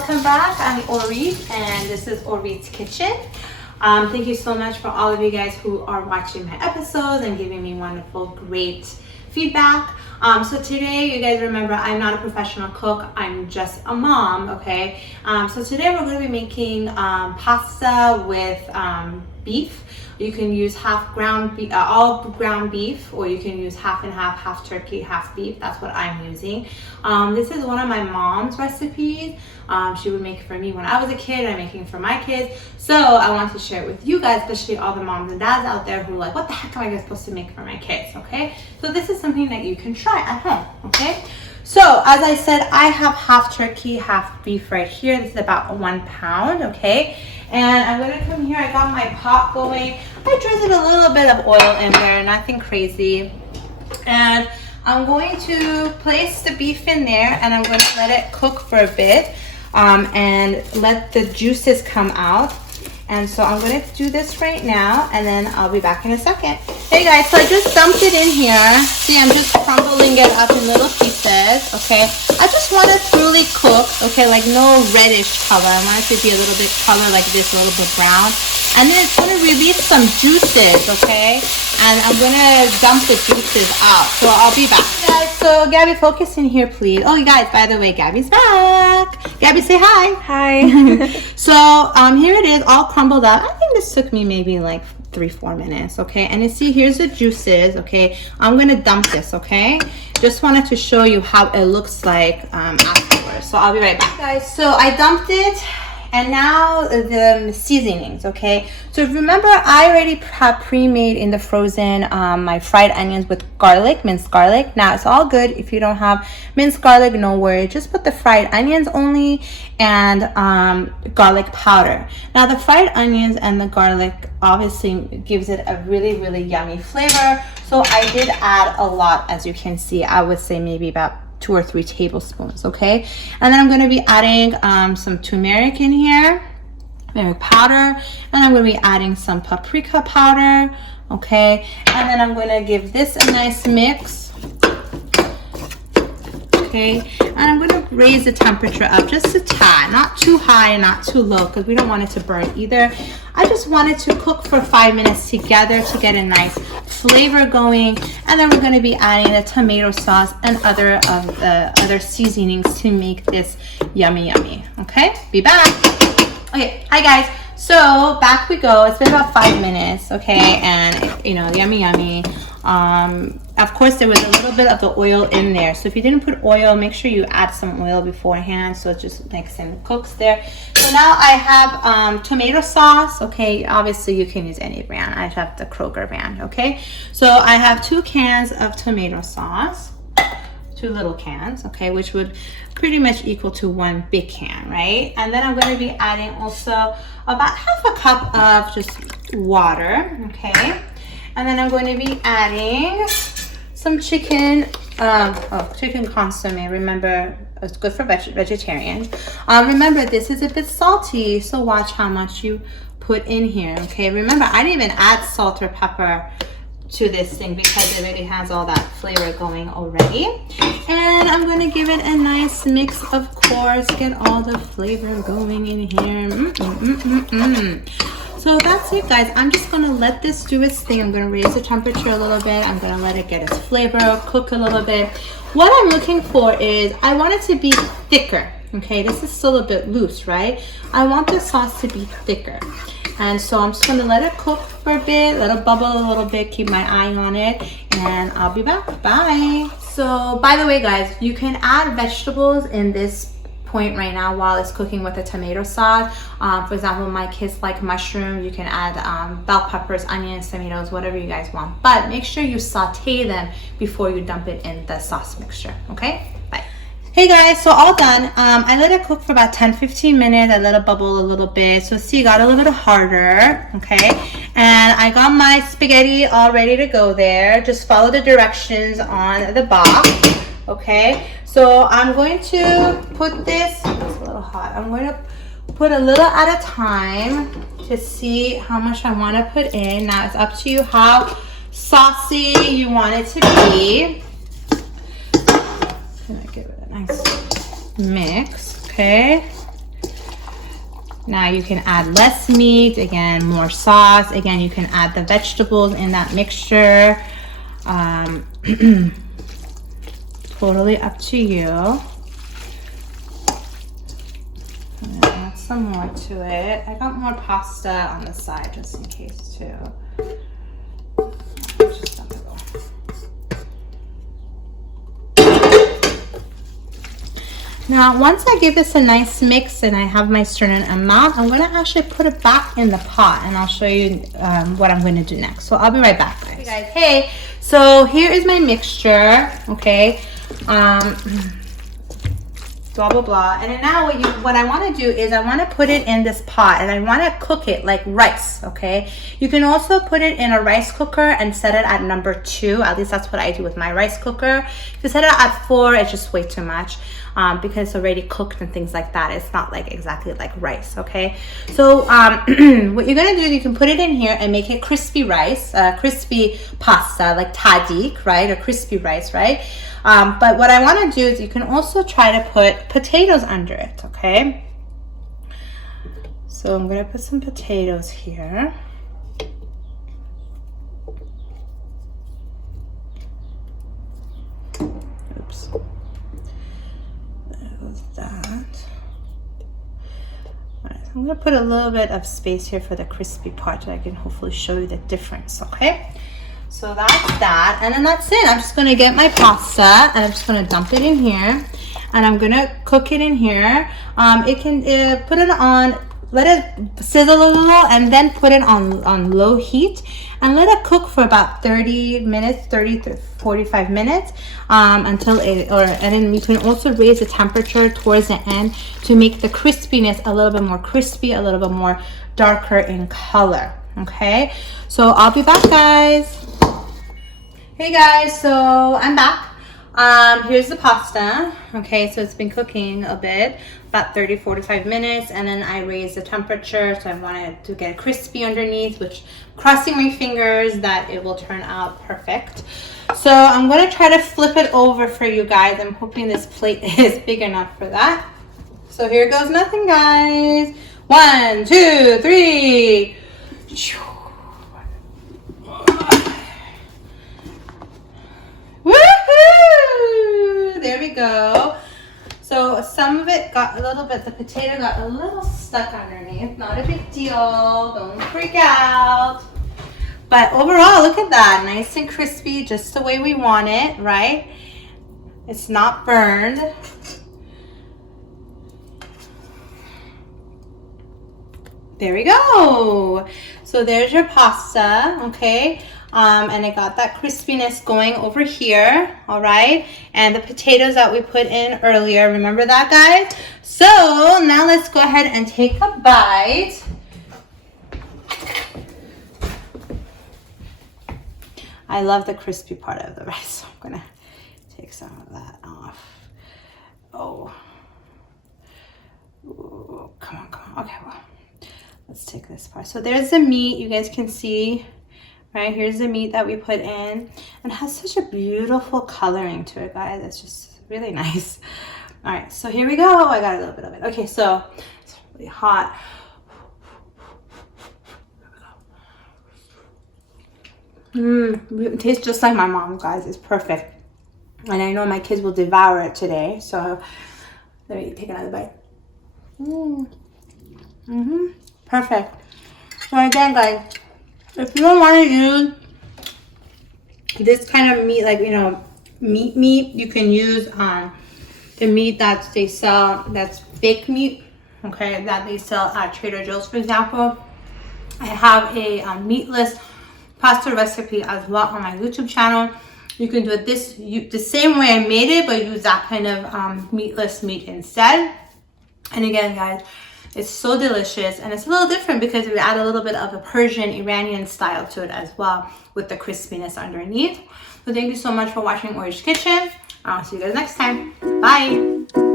welcome back. I'm Orit and this is Orit's Kitchen. Thank you so much for all of you guys who are watching my episodes and giving me wonderful, great feedback. So today, you guys remember, I'm not a professional cook, I'm just a mom, okay? So today we're going to be making pasta with beef. You can use half ground beef, all ground beef, or you can use half and half, half turkey, half beef. That's what I'm using. This is one of my mom's recipes. She would make it for me when I was a kid. I'm making it for my kids. So I want to share it with you guys, especially all the moms and dads out there who are like, what the heck am I supposed to make for my kids, okay? So this is something that you can try at home, okay? So as I said, I have half turkey, half beef right here. This is about 1 pound, okay? And I'm gonna come here, I got my pot going. I drizzled a little bit of oil in there, nothing crazy. And I'm going to place the beef in there and I'm gonna let it cook for a bit and let the juices come out. And so I'm gonna do this right now and then I'll be back in a second. Hey guys, so I just dumped it in here. See, I'm just crumbling it up in little pieces, okay? I just want it truly cook, okay, like no reddish color. I want it to be a little bit color like this, a little bit brown. And then it's gonna release some juices, okay? And I'm gonna dump the juices out. So I'll be back. Guys, so Gabby, focus in here, please. Oh, you guys, by the way, Gabby's back. Gabby, say hi. Hi. So here it is, all crumbled up. I think this took me maybe like 3-4 minutes, okay? And you see, here's the juices, okay? I'm gonna dump this, okay? Just wanted to show you how it looks like afterwards. So I'll be right back. Guys, so I dumped it. And now the seasonings, okay? So remember, I already have pre-made in the frozen my fried onions with garlic, minced garlic. Now, it's all good. If you don't have minced garlic, no worry. Just put the fried onions only and garlic powder. Now, the fried onions and the garlic obviously gives it a really, really yummy flavor. So I did add a lot, as you can see. I would say maybe about 2 or 3 tablespoons, okay? And then I'm going to be adding some turmeric in here, turmeric powder, and I'm going to be adding some paprika powder, okay? And then I'm going to give this a nice mix, okay? And I'm going to raise the temperature up just a tad, not too high and not too low, because we don't want it to burn either. I just want it to cook for 5 minutes together to get a nice flavor going, and then we're going to be adding the tomato sauce and other of the other seasonings to make this yummy yummy. Okay, be back. Okay, hi guys, so back we go. It's been about 5 minutes, okay, and you know, yummy yummy. Of course there was a little bit of the oil in there, so if you didn't put oil, make sure you add some oil beforehand so it just makes and cooks there. So now I have tomato sauce, okay? Obviously you can use any brand. I have the Kroger brand, okay? So I have 2 cans of tomato sauce, 2 little cans, okay, which would pretty much equal to 1 big can, right? And then I'm going to be adding also about half a cup of just water, okay? And then I'm going to be adding some chicken, chicken consomme. Remember, it's good for vegetarians. Remember, this is a bit salty, so watch how much you put in here, okay? Remember, I didn't even add salt or pepper to this thing because it already has all that flavor going already. And I'm going to give it a nice mix, of course, get all the flavor going in here. So that's it, guys. I'm just gonna let this do its thing. I'm gonna raise the temperature a little bit. I'm gonna let it get its flavor, cook a little bit. What I'm looking for is, I want it to be thicker, okay? This is still a bit loose, right? I want the sauce to be thicker. And so I'm just gonna let it cook for a bit, let it bubble a little bit, keep my eye on it, and I'll be back. Bye. So, by the way, guys, you can add vegetables in this point right now while it's cooking with the tomato sauce. For example, my kids like mushroom. You can add bell peppers, onions, tomatoes, whatever you guys want. But make sure you saute them before you dump it in the sauce mixture, okay? Bye. Hey guys, so all done. I let it cook for about 10-15 minutes. I let it bubble a little bit. So see, it got a little bit harder, okay? And I got my spaghetti all ready to go there. Just follow the directions on the box, okay? So I'm going to put this, it's a little hot. I'm going to put a little at a time to see how much I want to put in. Now it's up to you how saucy you want it to be. I'm gonna give it a nice mix, okay? Now you can add less meat, again, more sauce. Again, you can add the vegetables in that mixture. Totally up to you. Add some more to it. I got more pasta on the side just in case too. Just let it go. Now, once I give this a nice mix and I have my certain amount, I'm going to actually put it back in the pot and I'll show you what I'm going to do next. So I'll be right back, guys. Okay, guys. Hey, so here is my mixture, okay? Blah, blah, blah. And then now what I want to do is I want to put it in this pot and I want to cook it like rice, okay? You can also put it in a rice cooker and set it at number 2. At least that's what I do with my rice cooker. If you set it at 4, it's just way too much. Because it's already cooked and things like that. It's not like exactly like rice, okay? So what you're gonna do is you can put it in here and make it crispy rice, crispy pasta, like tadik, right? Or crispy rice, right? But what I wanna do is you can also try to put potatoes under it, okay? So I'm gonna put some potatoes here. Oops. That. All right, so I'm going to put a little bit of space here for the crispy part so I can hopefully show you the difference, okay? So that's that, and then that's it. I'm just going to get my pasta and I'm just going to dump it in here and I'm going to cook it in here. It can put it on, let it sizzle a little and then put it on low heat and let it cook for about 30 minutes, 30 to 45 minutes until and then you can also raise the temperature towards the end to make the crispiness a little bit more crispy, a little bit more darker in color, okay? So I'll be back, guys. Hey guys, so I'm back. Here's the pasta. Okay, so it's been cooking a bit, about 30-45 minutes, and then I raised the temperature, so I wanted to get crispy underneath, which crossing my fingers that it will turn out perfect. So I'm going to try to flip it over for you guys. I'm hoping this plate is big enough for that. So here goes nothing, guys. 1, 2, 3. Woohoo! There we go. So some of it got a little bit, the potato got a little stuck underneath. Not a big deal. Don't freak out. But overall, look at that. Nice and crispy, just the way we want it, right? It's not burned. There we go. So there's your pasta, okay? And I got that crispiness going over here, all right? And the potatoes that we put in earlier, remember that, guys? So now let's go ahead and take a bite. I love the crispy part of the rice, so I'm gonna take some of that off. Oh. Ooh, come on. Okay, well, let's take this part. So there's the meat, you guys can see. Right, here's the meat that we put in, and it has such a beautiful coloring to it, guys. It's just really nice. All right, so here we go. I got a little bit of it. Okay, so it's really hot. It tastes just like my mom, guys. It's perfect, and I know my kids will devour it today. So let me take another bite. Perfect. So again, guys, if you don't want to use this kind of meat, like, you know, meat, you can use the meat that they sell, that's fake meat, okay, that they sell at Trader Joe's, for example. I have a meatless pasta recipe as well on my YouTube channel. You can do it the same way I made it, but use that kind of meatless meat instead. And again, guys, it's so delicious, and it's a little different because we add a little bit of a Persian Iranian style to it as well with the crispiness underneath. So thank you so much for watching Orange Kitchen. I'll see you guys next time. Bye.